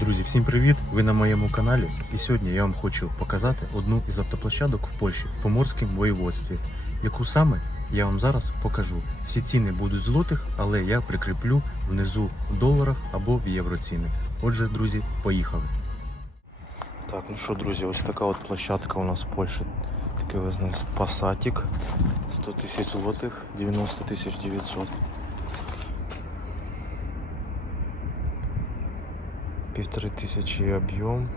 Друзі, всім привіт! Ви на моєму каналі. І сьогодні я вам хочу показати одну із автоплощадок в Польщі в Поморському воєводстві. Яку саме я вам зараз покажу. Всі ціни будуть злотих, але я прикріплю внизу в доларах або в євро ціни. Отже, друзі, поїхали. Так, ну що, друзі, ось така от площадка у нас в Польщі. Такий нас пасатик. 100 тисяч злотих, 90 тисяч 900. Півтори тисячі об'єм,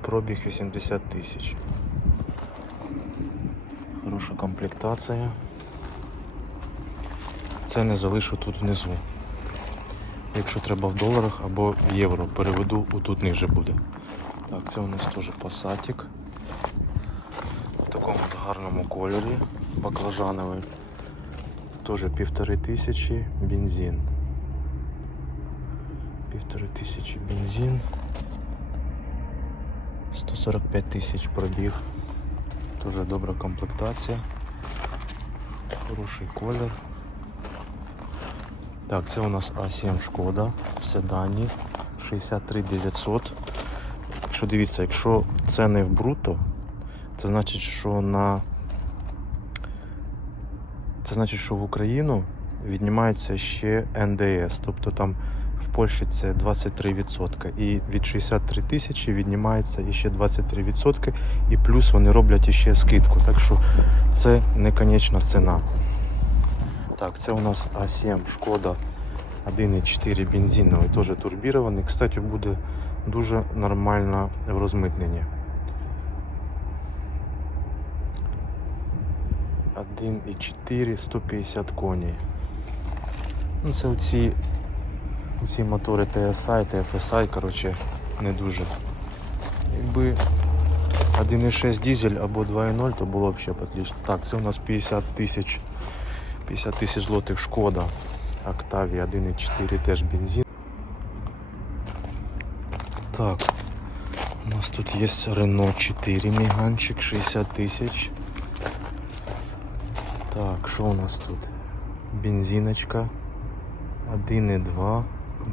пробіг 80 тисяч. Хороша комплектація. Це не залишу тут внизу. Якщо треба в доларах або в євро, переведу, отут ниже буде. Так, це у нас теж пасатик. В такому гарному кольорі, баклажановий. Теж півтори тисячі бензин. Півтори тисячі бензин. 145 тисяч пробіг. Дуже добра комплектація. Хороший колір. Так, це у нас А7 Шкода в седані 63 900. Якщо дивіться, якщо це не в бруто, це значить, що на це значить, що в Україну віднімається ще НДС. Тобто там в Польщі це 23%. І від 63 тисячі віднімається іще 23%. І плюс вони роблять іще скидку. Так що це не конечна ціна. Так, це у нас А7 Шкода 1,4 бензиновий, теж турбірований. Кстати, буде дуже нормально в розмитненні. 1,4 150 коней. Ну, це оці, оці мотори TSI, TFSI, коротше, не дуже. Якби 1,6 дизель або 2,0, то було б ще отлично. Так, це у нас 50 тисяч 50 тисяч злотих шкода. Octavia 1,4 теж бензин. Так, у нас тут є Renault 4 міганчик 60 тисяч. Так, що у нас тут? Бензиночка 1,2,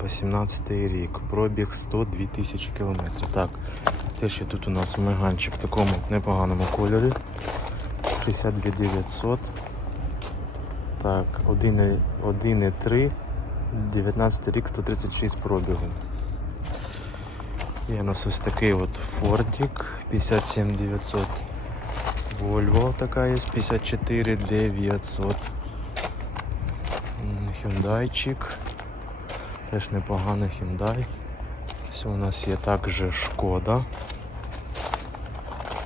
18 рік. Пробіг 102 тисячі кілометрів. Так, те ще тут у нас меганчик в такому непоганому кольорі. 62 900. Так, 1,3, 19 рік, 136 пробігу. Є у нас ось такий от Фордік 57 900. Volvo така є 54 900. М, Hyundaiчик. Теж непоганий Hyundai. Все у нас є також Шкода.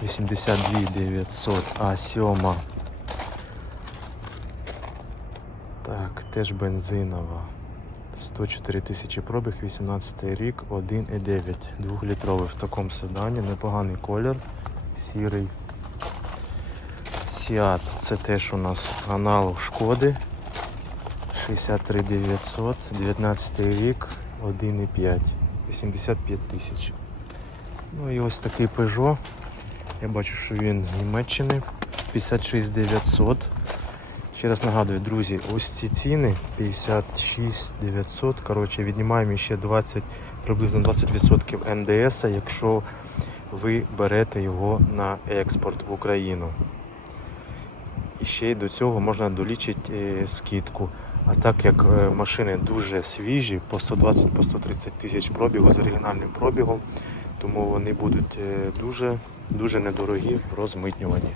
82 900 А7. Так, теж бензинова. 104 тисячі пробіг, 18 рік, 1,9. 2-літровий в такому седані, непоганий колір, сірий. Сіат, це теж у нас аналог шкоди. 63 900, 19 рік, 1,5, 85 тисяч. Ну і ось такий Peugeot. Я бачу, що він з Німеччини. 56 900. Ще раз нагадую, друзі, ось ці ціни 56 900. Коротше, віднімаємо ще 20, приблизно 20% НДС, якщо ви берете його на експорт в Україну. І ще й до цього можна долічити е, скидку. А так як е, машини дуже свіжі, по 120 по 130 тисяч пробігу з оригінальним пробігом, тому вони будуть е, дуже, дуже недорогі в розмитнюванні.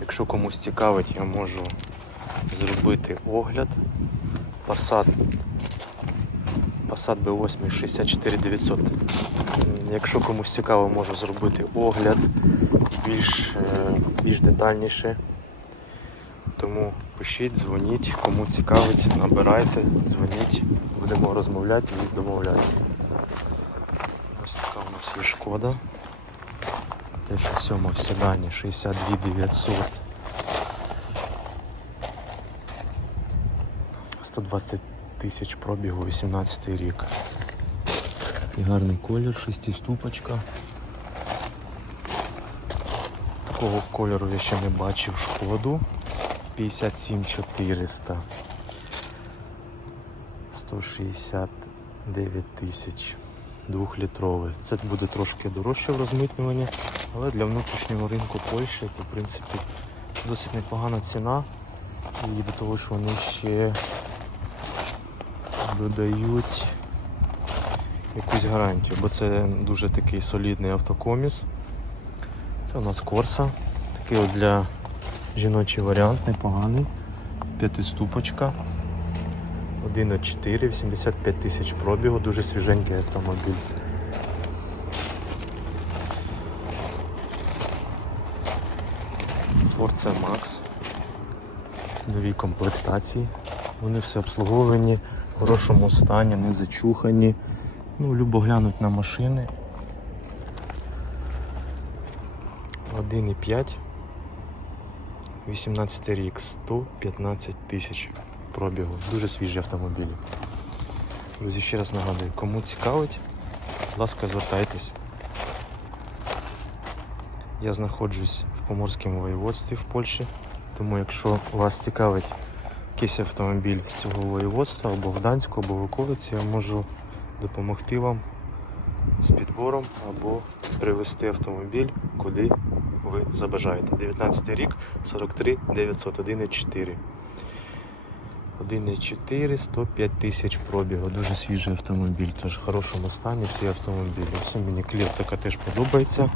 Якщо комусь цікавить, я можу зробити огляд. Passat, Passat B8 64 900. Якщо комусь цікаво, можу зробити огляд більш, е, більш детальніше. Тому пишіть, дзвоніть, кому цікавить, набирайте, дзвоніть, будемо розмовляти і домовлятися. Ось така у нас є шкода. Теж сьома в седані 62 900. 120 тисяч пробігу, 18 рік. І гарний колір, шестиступочка. Такого кольору я ще не бачив шкоду. 57 400. 160 9 тисяч. Двохлітровий. Це буде трошки дорожче в розмитнюванні, але для внутрішнього ринку Польщі то в принципі досить непогана ціна. І до того ж вони ще додають якусь гарантію, бо це дуже такий солідний автокоміс. Це у нас Корса. Такий от для жіночий варіант, непоганий. П'ятиступочка. 1.4, 85 тисяч пробігу, дуже свіженький автомобіль. Forza Max. Нові комплектації. Вони все обслуговані, в хорошому стані, не зачухані. Ну, любо глянуть на машини. 1,5. 18 рік, 115 тисяч пробігу. Дуже свіжі автомобілі. Друзі, ще раз нагадую, кому цікавить, будь ласка, звертайтесь. Я знаходжусь в Поморському воєводстві в Польщі, тому якщо вас цікавить якийсь автомобіль з цього воєводства або в Гданську, або в околиці, я можу допомогти вам з підбором або привезти автомобіль, куди ви забажаєте. 19 рік, 43 900, 1,4. 1,4, 105 тисяч пробігу. Дуже свіжий автомобіль, теж в хорошому стані всі автомобілі. Все мені клір така теж подобається.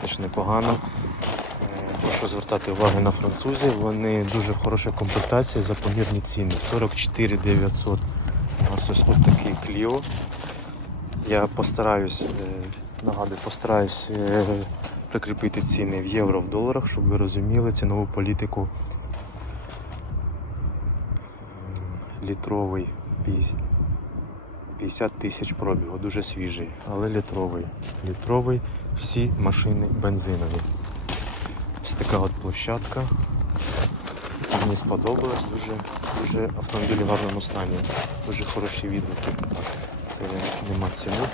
Теж непогано. Е, Прошу звертати увагу на французів. Вони дуже в хорошій комплектації за помірні ціни. 44 900. У нас ось тут такий Кліо. Я постараюсь, е, нагадую, постараюсь е, прикріпити ціни в євро в доларах, щоб ви розуміли цінову політику. Літровий 50 50 тисяч пробігу, дуже свіжий, але літровий. Літровий, всі машини бензинові. Ось така от площадка. Мені сподобалось, дуже, дуже автомобіль в гарному стані, дуже хороші відгуки. Це нема ціни.